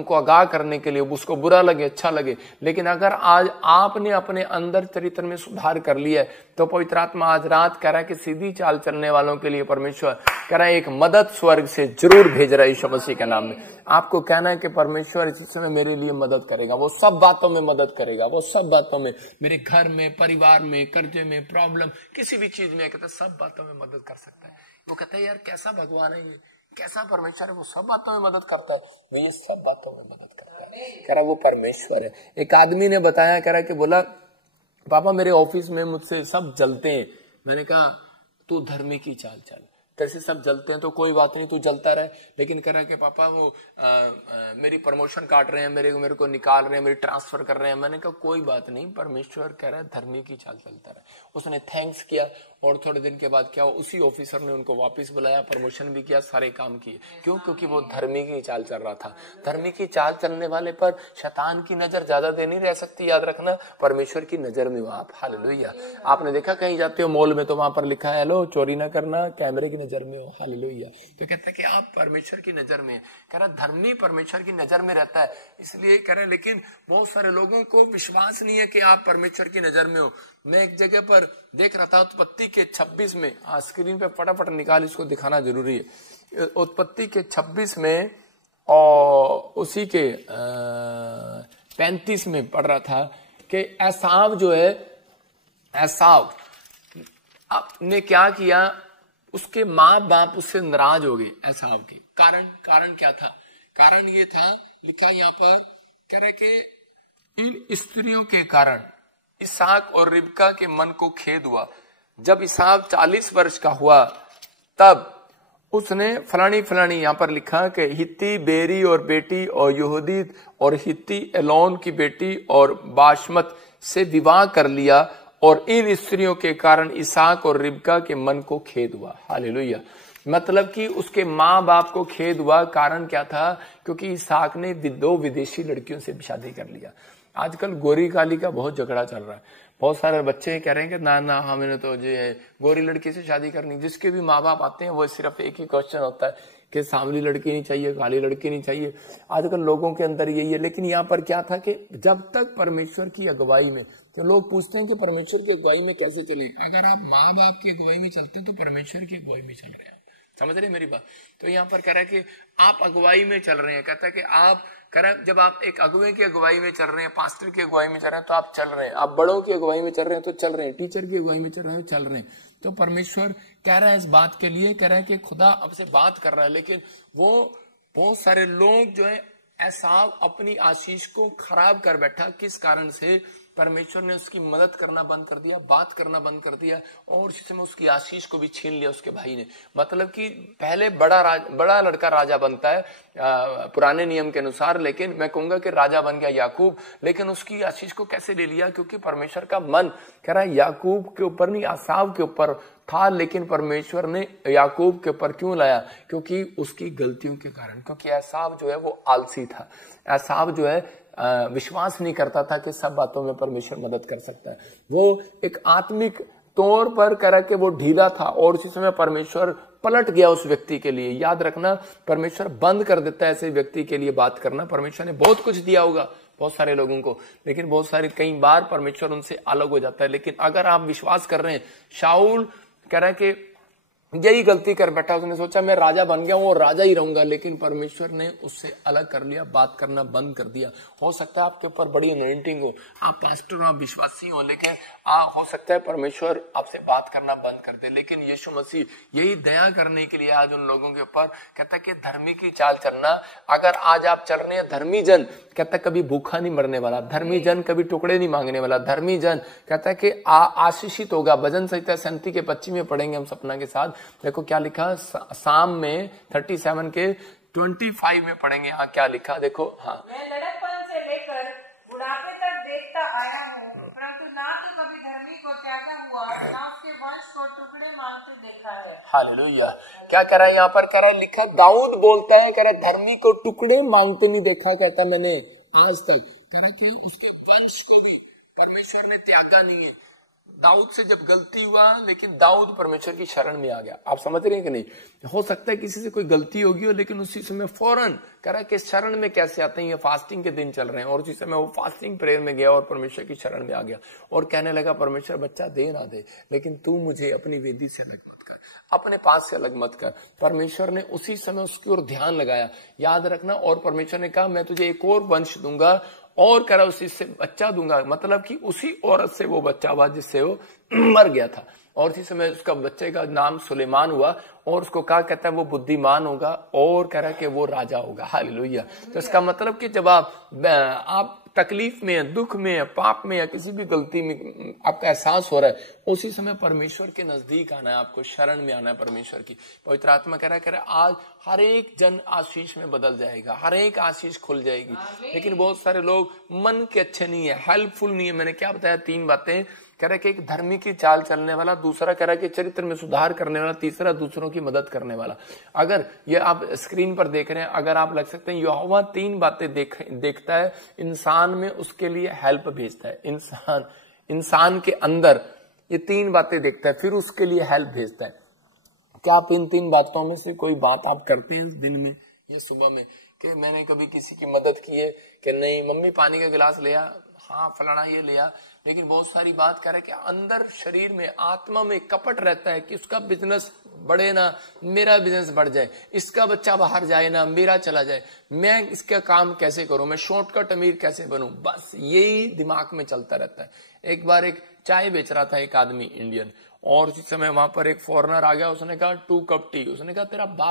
को आगाह करने के लिए, उसको बुरा लगे अच्छा लगे। लेकिन अगर आज आपने अपने अंदर चरित्र में सुधार कर लिया है तो पवित्र आत्मा आज रात कह रहा है कि सीधी चाल चलने वालों के लिए परमेश्वर कह रहा है एक मदद स्वर्ग से जरूर भेज रहा है यीशु मसीह के नाम में। आपको कहना है कि परमेश्वर इस समय मेरे लिए मदद करेगा, वो सब बातों में मदद करेगा, वो सब बातों में, मेरे घर में, परिवार में, कर्जे में, प्रॉब्लम, किसी भी चीज में कहता है सब बातों में मदद कर सकता है। वो कहता है यार कैसा भगवान है ये, कैसा परमेश्वर है, वो सब बातों में मदद करता है। वो ये सब बातों में मदद करता है, कह रहा वो परमेश्वर है। एक आदमी ने बताया, कह रहा कि बोला पापा मेरे ऑफिस में मुझसे सब जलते हैं। मैंने कहा तू धर्मी की चाल चल, कैसे सब जलते हैं तो कोई बात नहीं, तू जलता रहे। लेकिन कह रहा कि पापा वो मेरी प्रमोशन काट रहे हैं, मेरे को निकाल रहे हैं, मेरी ट्रांसफर कर रहे हैं। मैंने कहा कोई बात नहीं, परमेश्वर कह रहा है धर्मी की चाल चलता रहे। उसने थैंक्स किया और थोड़े दिन के बाद क्या हुआ, उसी ऑफिसर ने उनको वापस बुलाया, प्रमोशन भी किया, सारे काम किए। क्यों? क्योंकि वो धर्मी की चाल चल रहा था। धर्मी की चाल चलने वाले पर शैतान की नजर ज्यादा देर नहीं रह सकती, याद रखना। परमेश्वर की नजर में हो आप। हालेलुया। आपने देखा कहीं जाते हो मॉल में तो वहां पर लिखा है हेलो चोरी ना करना, कैमरे की नजर में हो। हालेलुया। तो कहता है कि आप परमेश्वर की नजर में, कह रहा धर्मी परमेश्वर की नजर में रहता है, इसलिए कह रहे। लेकिन बहुत सारे लोगों को विश्वास नहीं है कि आप परमेश्वर की नजर में हो। मैं एक जगह पर देख रहा था उत्पत्ति के 26 में, स्क्रीन पे फटाफट निकाल, इसको दिखाना जरूरी है। उत्पत्ति के 26 में और उसी के 35 में पढ़ रहा था कि एसाव जो है, एसाव ने क्या किया, उसके माँ बाप उससे नाराज हो गए एसाव के कारण क्या था? कारण ये था, लिखा यहाँ पर, कह रहे कि इन स्त्रियों के कारण इसहाक और रिबका के मन को खेद हुआ। जब इसहाक 40 वर्ष का हुआ तब उसने फलानी यहाँ पर लिखा कि हित्ती बेरी और बेटी और यहूदी और हित्ती एलोन की बेटी और बाशमत से विवाह कर लिया और इन स्त्रियों के कारण इसहाक और रिबका के मन को खेद हुआ। हालेलुया। मतलब कि उसके माँ बाप को खेद हुआ। कारण क्या था? क्योंकि इसहाक ने 2 विदेशी लड़कियों से शादी कर लिया। आजकल गोरी काली का बहुत झगड़ा चल रहा है। बहुत सारे बच्चे कह रहे हैं कि ना हमें तो जो है गोरी लड़की से शादी करनी। जिसके भी माँ बाप आते हैं वो सिर्फ एक ही क्वेश्चन होता है कि सांवली लड़की नहीं चाहिए, काली लड़की नहीं चाहिए। आजकल लोगों के अंदर यही है। लेकिन यहाँ पर क्या था कि जब तक परमेश्वर की अगुवाई में, तो लोग पूछते हैं कि परमेश्वर की अगुवाई में कैसे चले। अगर आप माँ बाप की अगुवाई में चलते हैं तो परमेश्वर की अगुवाई में चल रहे हैं। समझ रहे मेरी बात? तो यहाँ पर कह रहा है कि आप अगुवाई में चल रहे हैं। कहता है कि आप जब आप एक अगुवे की अगुवाई में चल रहे हैं, पास्टर की अगुवाई में चल रहे हैं तो आप चल रहे हैं। आप बड़ों की अगुवाई में चल रहे हैं तो चल रहे हैं, टीचर की अगुवाई में चल रहे हैं तो चल रहे हैं। तो परमेश्वर कह रहा है इस बात के लिए, कह रहा है कि खुदा आपसे बात कर रहा है। लेकिन वो बहुत सारे लोग जो है एसाव अपनी आशीष को खराब कर बैठा। किस कारण से? परमेश्वर ने उसकी मदद करना बंद कर दिया, बात करना बंद कर दिया और उसी समय उसकी आशीष को भी छीन लिया उसके भाई ने। मतलब कि पहले बड़ा लड़का राजा बनता है पुराने नियम के अनुसार, लेकिन मैं कहूंगा कि राजा बन गया याकूब। लेकिन उसकी आशीष को कैसे ले लिया? क्योंकि परमेश्वर का मन कह रहा है याकूब के ऊपर नहीं, एसाव के ऊपर था। लेकिन परमेश्वर ने याकूब के ऊपर क्यों लाया? क्योंकि उसकी गलतियों के कारण। क्योंकि एसाव जो है वो आलसी था। एसाव जो है विश्वास नहीं करता था कि सब बातों में परमेश्वर मदद कर सकता है। वो एक आत्मिक तौर पर कह के वो ढीला था और उसी समय परमेश्वर पलट गया उस व्यक्ति के लिए। याद रखना, परमेश्वर बंद कर देता है ऐसे व्यक्ति के लिए बात करना। परमेश्वर ने बहुत कुछ दिया होगा बहुत सारे लोगों को, लेकिन बहुत सारे कई बार परमेश्वर उनसे अलग हो जाता है। लेकिन अगर आप विश्वास कर रहे हैं, शाऊल कह रहा है कि यही गलती कर बैठा। उसने सोचा मैं राजा बन गया हूं और राजा ही रहूंगा, लेकिन परमेश्वर ने उससे अलग कर लिया, बात करना बंद कर दिया। हो सकता है आपके ऊपर बड़ी अनॉइंटिंग हो, आप पास्टर हो, आप विश्वासी हो, लेकिन हो सकता है परमेश्वर आपसे बात करना बंद कर दे। लेकिन यीशु मसीह यही दया करने के लिए आज उन लोगों के ऊपर कहता है कि धर्मी की चाल चलना। अगर आज आप चल रहे हैं धर्मी जन, कहता है कभी भूखा नहीं मरने वाला, धर्मी जन कभी टुकड़े नहीं मांगने वाला, धर्मी जन कहता है कि आशीषित होगा। भजन संहिता 37 के 25 में पढ़ेंगे हम सपना के साथ। देखो क्या लिखा साम में 37 के 25 में पढ़ेंगे। यहाँ क्या लिखा देखो। हाँ, मैं लड़कपन से लेकर बुढ़ापे तक देखता आया हूँ, परंतु ना तो कभी धर्मी को त्यागा हुआ, ना उसके वंश को टुकड़े मांगते देखा है। हालेलुया। क्या कह रहा है यहाँ पर? कह रहा है, लिखा दाऊद बोलता है, कह रहा है धर्मी को टुकड़े मांगते नहीं देखा, कहता मैंने आज तक। कह रहा है कि उसके वंश को भी परमेश्वर ने त्यागा नहीं है। दाऊद से जब गलती हुआ, लेकिन दाऊद परमेश्वर की शरण में आ गया। आप समझ रहे हैं कि नहीं? हो सकता है किसी से कोई गलती होगी हो, लेकिन उसी समय फौरन कह रहा कि शरण में कैसे आते हैं, ये फास्टिंग के दिन चल रहे हैं, और उसी समय वो फास्टिंग प्रेयर में गया और परमेश्वर की शरण में आ गया और कहने लगा परमेश्वर बच्चा दे ना दे, लेकिन तू मुझे अपनी वेदी से अलग मत कर, अपने पास से अलग मत कर। परमेश्वर ने उसी समय उसकी ओर ध्यान लगाया, याद रखना। और परमेश्वर ने कहा मैं तुझे एक और वंश दूंगा और करा उसी से बच्चा दूंगा, मतलब कि उसी औरत से वो बच्चा हुआ जिससे वो मर गया था। और इसी समय उसका बच्चे का नाम सुलेमान हुआ और उसको कहा कहता है वो बुद्धिमान होगा और कह रहा है कि वो राजा होगा। हालेलुया। तो इसका मतलब कि जब आप तकलीफ में है, दुख में है, पाप में या किसी भी गलती में आपका एहसास हो रहा है, उसी समय परमेश्वर के नजदीक आना है, आपको शरण में आना है परमेश्वर की। पवित्र आत्मा कह रहा है आज हर एक जन आशीष में बदल जाएगा, हर एक आशीष खुल जाएगी। लेकिन बहुत सारे लोग मन के अच्छे नहीं है, हेल्पफुल नहीं है। मैंने क्या बताया? 3 बातें। कह रहा है कि एक धर्मी की चाल चलने वाला, दूसरा कह रहा है कि चरित्र में सुधार करने वाला, तीसरा दूसरों की मदद करने वाला। अगर ये आप स्क्रीन पर देख रहे हैं, अगर आप लग सकते हैं यहोवा 3 बातें देखता है इंसान में, उसके लिए हेल्प भेजता है। इंसान के अंदर ये 3 बातें देखता है, फिर उसके लिए हेल्प भेजता है। क्या आप इन 3 बातों में से कोई बात आप करते हैं इस दिन में या सुबह में कि मैंने कभी किसी की मदद की है? कि नहीं, मम्मी पानी का गिलास लिया, हाँ फलाना ये लिया, लेकिन बहुत सारी बात कर रहे कि अंदर शरीर में, आत्मा में कपट रहता है कि उसका बिजनेस बढ़े ना, मेरा बिजनेस बढ़ जाए, इसका बच्चा बाहर जाए ना, मेरा चला जाए, मैं इसका काम कैसे करूं, मैं शॉर्टकट अमीर कैसे बनूं, बस यही दिमाग में चलता रहता है। एक बार एक चाय बेच रहा था एक आदमी इंडियन, और उसी समय वहां पर एक फॉरेनर आ गया, उसने कहा 2 कप टी। उसने कहा तेरा बाप